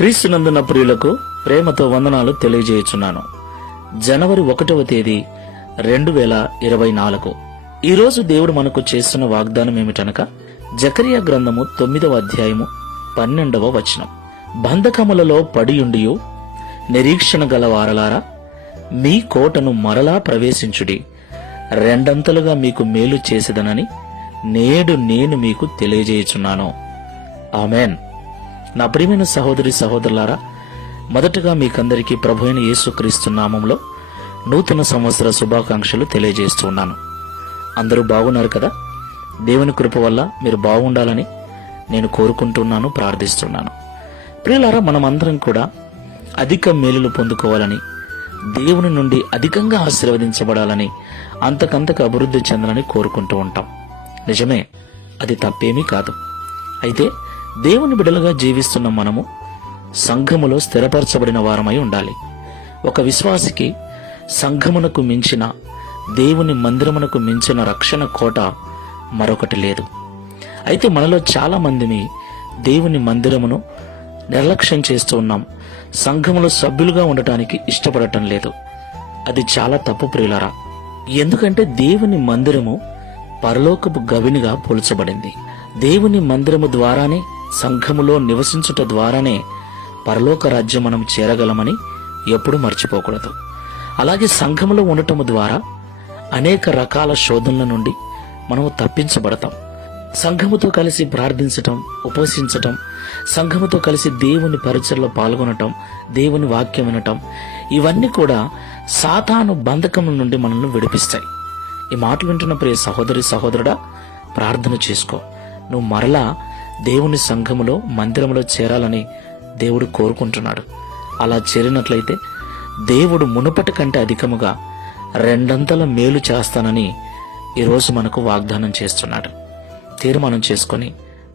క్రీస్తునందున ప్రియులకు ప్రేమతో వందనాలు తెలియజేయుచున్నాను. జనవరి 1వ తేదీ 2024. ఈరోజు దేవుడు మనకు చేస్తున్న వాగ్దానం ఏమిటనగా జకరియా గ్రంథము 9వ అధ్యాయము 12వ వచనం. బంధకములలో పడియుండియు నిరీక్షణ గల వారలారా, మీ కోటను మరలా ప్రవేశించుడి, రెండంతలుగా మీకు మేలు చేసేదనని నేడు నేను మీకు తెలియజేయుచున్నాను. ఆమెన్. నా ప్రియమైన సహోదరి సహోదరులారా, మొదటగా మీకందరికీ ప్రభువైన యేసుక్రీస్తు నామములో నూతన సంవత్సర శుభాకాంక్షలు తెలియజేస్తున్నాను. అందరూ బాగున్నారు కదా? దేవుని కృప వల్ల మీరు బాగుండాలని నేను కోరుకుంటున్నాను, ప్రార్థిస్తున్నాను. ప్రియులారా, మనమందరం కూడా అధిక మేలులు పొందుకోవాలని, దేవుని నుండి అధికంగా ఆశీర్వదించబడాలని, అంతకంతకు అభివృద్ధి చెందాలని కోరుకుంటూ ఉంటాం. నిజమే, అది తప్పేమీ కాదు. అయితే దేవుని బిడ్డలుగా జీవిస్తున్న మనము సంఘములో స్థిరపరచబడిన వారమై ఉండాలి. ఒక విశ్వాసికి సంఘమునకు మించిన, దేవుని మందిరమునకు మించిన రక్షణ కోట మరొకటి లేదు. అయితే మనలో చాలా మందిని దేవుని మందిరమును నిర్లక్ష్యం చేస్తూ ఉన్నాం. సంఘములో సభ్యులుగా ఉండటానికి ఇష్టపడటం లేదు. అది చాలా తప్పు ప్రియులారా. ఎందుకంటే దేవుని మందిరము పరలోకపు గవినిగా పోల్చబడింది. దేవుని మందిరము ద్వారానే, సంఘములో నివసించుట ద్వారానే పరలోక రాజ్యం మనం చేరగలమని ఎప్పుడు మర్చిపోకూడదు. అలాగే సంఘములో ఉండటము ద్వారా అనేక రకాల శోధనల నుండి మనము తప్పించబడతాం. సంఘముతో కలిసి ప్రార్థించటం, ఉపవసించటం, సంఘముతో కలిసి దేవుని పరిచర్లో పాల్గొనటం, దేవుని వాక్యం వినటం, ఇవన్నీ కూడా సాతాను బంధకముల నుండి మనల్ని విడిపిస్తాయి. ఈ మాటలు వింటున్న ప్రియ సహోదరి సహోదరుడా, ప్రార్థన చేసుకో. నువ్వు మరలా దేవుని సంఘములో, మందిరములో చేరాలని దేవుడు కోరుకుంటున్నాడు. అలా చేరినట్లయితే దేవుడు మునుపటి కంటే అధికముగా రెండంతల మేలు చేస్తానని ఈరోజు మనకు వాగ్దానం చేస్తున్నాడు. తీర్మానం చేసుకుని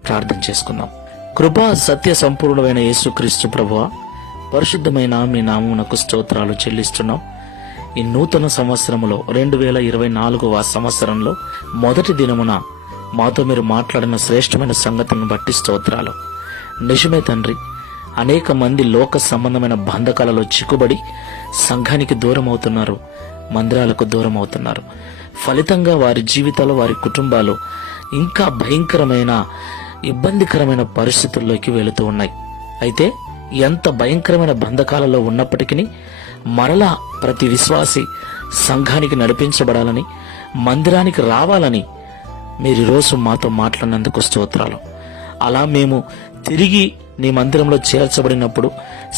ప్రార్థన చేసుకుందాం. కృపా సత్య సంపూర్ణమైన యేసుక్రీస్తు ప్రభువా, పరిశుద్ధమైన మీ నామమునకు స్తోత్రాలు చెల్లిస్తున్నాం. ఈ నూతన సంవత్సరములో 2024వ సంవత్సరంలో మొదటి దినమున మాతో మీరు మాట్లాడిన శ్రేష్టమైన సంగతులను బట్టి స్తోత్రాలు. నిజమే తండ్రి, అనేక మంది లోక సంబంధమైన బంధకాలలో చిక్కుబడి సంఘానికి దూరం అవుతున్నారు, మందిరాలకు దూరం అవుతున్నారు. ఫలితంగా వారి జీవితాలు, వారి కుటుంబాలు ఇంకా భయంకరమైన, ఇబ్బందికరమైన పరిస్థితుల్లోకి వెళుతూ ఉన్నాయి. అయితే ఎంత భయంకరమైన బంధకాలలో ఉన్నప్పటికీ మరలా ప్రతి విశ్వాసి సంఘానికి నడిపించబడాలని, మందిరానికి రావాలని మీరు ఈరోజు మాతో మాట్లాడినందుకు స్తోత్రాలు. అలా మేము తిరిగి నీ మందిరంలో చేర్చబడినప్పుడు,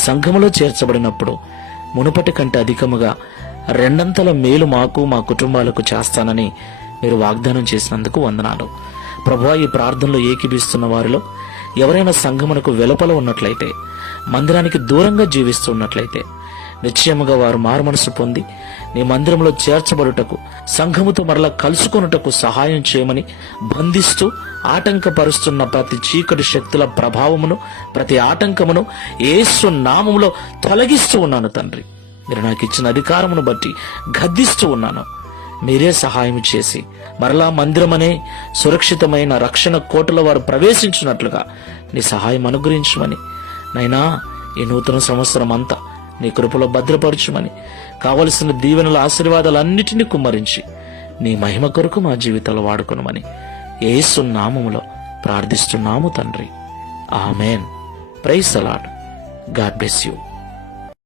సంఘములో చేర్చబడినప్పుడు మునుపటి కంటే అధికముగా రెండంతల మేలు మాకు, మా కుటుంబాలకు చేస్తానని మీరు వాగ్దానం చేసినందుకు వందనాలు. ప్రభువా, ఈ ప్రార్థనలో ఏకీభిస్తున్న వారిలో ఎవరైనా సంఘమునకు వెలుపల ఉన్నట్లయితే, మందిరానికి దూరంగా జీవిస్తున్నట్లయితే నిశ్చయముగా వారు మారుమనసు పొంది నీ మందిరంలో చేర్చబడుటకు, సంఘముతో మరలా కలుసుకొనుటకు సహాయం చేయమని బంధిస్తూ ఆటంకపరుస్తున్న ప్రతి చీకటి శక్తుల ప్రభావమును, ప్రతి ఆటంకమును యేసు నామములో తొలగిస్తూ ఉన్నాను తండ్రి. మీరు నాకు ఇచ్చిన అధికారమును బట్టి గద్దిస్తూ ఉన్నాను. మీరే సహాయం చేసి మరలా మందిరమనే సురక్షితమైన రక్షణ కోటలో వారు ప్రవేశించినట్లుగా నీ సహాయం అనుగ్రహించమని, నైనా ఈ నూతన సంవత్సరం అంతా నీ కృపలో భద్రపరచుమని, కావలసిన దీవెనల ఆశీర్వాదాలన్నిటినీ కుమ్మరించి నీ మహిమ కొరకు మా జీవితాలు వాడుకొనమని యేసు నామములో ప్రార్థిస్తున్నాము తండ్రి. Amen. Praise the Lord. God bless you.